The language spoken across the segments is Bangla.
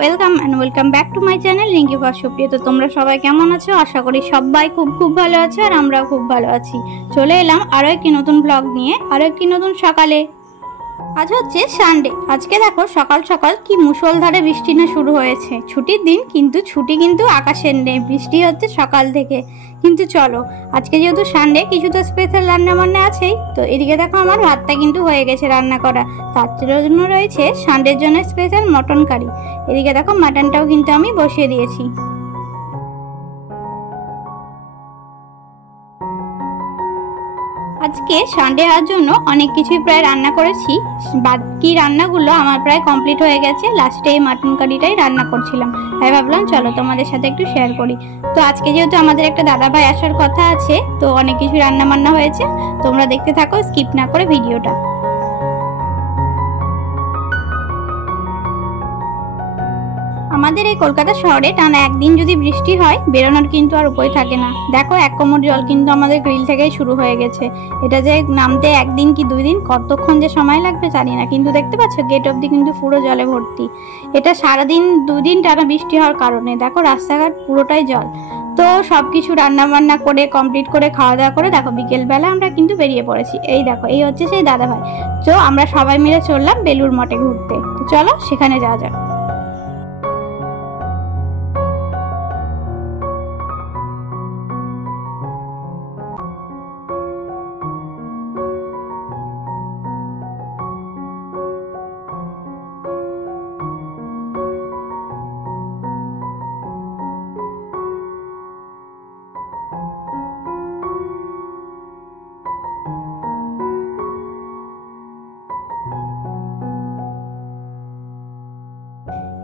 Welcome and welcome back to my channel Rinki Supriya. তো তোমরা সবাই কেমন আছো? আশা করি সবাই খুব ভালো আছো আর আমরাও খুব ভালো আছি। চলে এলাম আরও একটি নতুন ব্লগ নিয়ে, আরও একটি নতুন সকালে। আজ হচ্ছে সানডে। আজকে দেখো সকাল সকাল কি মুষলধারে বৃষ্টি না শুরু হয়েছে। ছুটির দিন কিন্তু ছুটি কিন্তু আকাশের নেই, বৃষ্টি হচ্ছে সকাল থেকে। কিন্তু চলো, আজকে যেহেতু সানডে কিছু তো স্পেশাল রান্না বান্না আছেই। তো এদিকে দেখো আমার ভাতটা কিন্তু হয়ে গেছে রান্না করা। তার জন্য রয়েছে সানডের জন্য স্পেশাল মটন কারি। এদিকে দেখো মাটনটাও কিন্তু আমি বসিয়ে দিয়েছি। আজকে সানডে হওয়ার জন্য অনেক কিছুই প্রায় রান্না করেছি। বাকি রান্নাগুলো আমার প্রায় কমপ্লিট হয়ে গেছে। লাস্টে এই মাটন কারিটাই রান্না করছিলাম, তাই ভাবলাম চলো তোমাদের সাথে একটু শেয়ার করি। তো আজকে যেহেতু আমাদের একটা দাদা ভাই আসার কথা আছে, তো অনেক কিছু রান্না বান্না হয়েছে। তোমরা দেখতে থাকো, স্কিপ না করে ভিডিওটা। আমাদের এই কলকাতা শহরে টানা একদিন যদি বৃষ্টি হয়, বেরোনোর কিন্তু আর উপায় থাকে না। দেখো এক কোমর জল কিন্তু আমাদের গ্রিল থেকেই শুরু হয়ে গেছে। এটা যে নামতে একদিন কি 2 দিন, কতক্ষণ যে সময় লাগবে জানি না। কিন্তু দেখতে পাচ্ছ গেট অব্দি কিন্তু পুরো জলে ভর্তি। এটা সারাদিন 2 দিন টানা বৃষ্টি হওয়ার কারণে দেখো রাস্তাঘাট পুরোটাই জল। তো সবকিছু রান্না বান্না করে কমপ্লিট করে খাওয়া দাওয়া করে দেখো বিকেলবেলা আমরা কিন্তু বেরিয়ে পড়েছি। এই দেখো এই হচ্ছে সেই দাদা ভাই। তো আমরা সবাই মিলে চললাম বেলুড় মঠে ঘুরতে। তো চলো সেখানে যাওয়া যাক।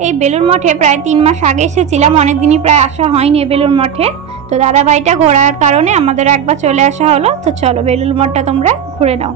এই বেলুড় মঠে প্রায় 3 মাস আগে এসেছিলাম, অনেকদিনই প্রায় আসা হয়নি বেলুড় মঠে। তো দাদা ভাইটা ঘোরার কারণে আমাদের একবার চলে আসা হলো। তো চলো বেলুড় মঠটা তোমরা ঘুরে নাও।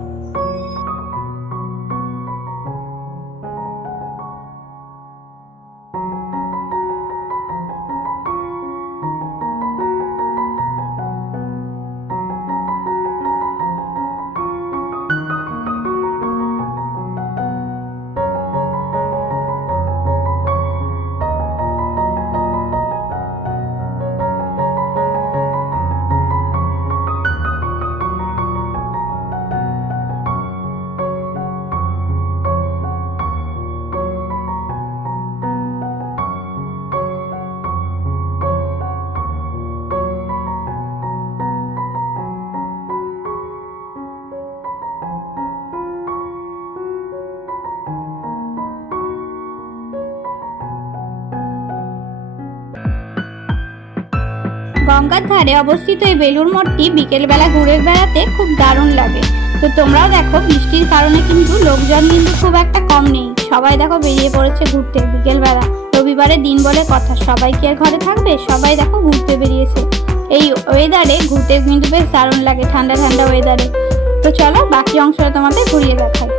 গঙ্গার ধারে অবস্থিত এই বেলুড় মঠটি বিকেলবেলা ঘুরে বেড়াতে খুব দারুণ লাগে। তো তোমরাও দেখো বৃষ্টির কারণে কিন্তু লোকজন কিন্তু খুব একটা কম নেই। সবাই দেখো বেরিয়ে পড়েছে ঘুরতে বিকেলবেলা। রবিবারের দিন বলে কথা, সবাই কি আর ঘরে থাকবে? সবাই দেখো ঘুরতে বেরিয়েছে। এই ওয়েদারে ঘুরতে কিন্তু বেশ দারুণ লাগে, ঠান্ডা ঠান্ডা ওয়েদারে। তো চলো বাকি অংশটা তোমাদের ঘুরিয়ে দেখাই।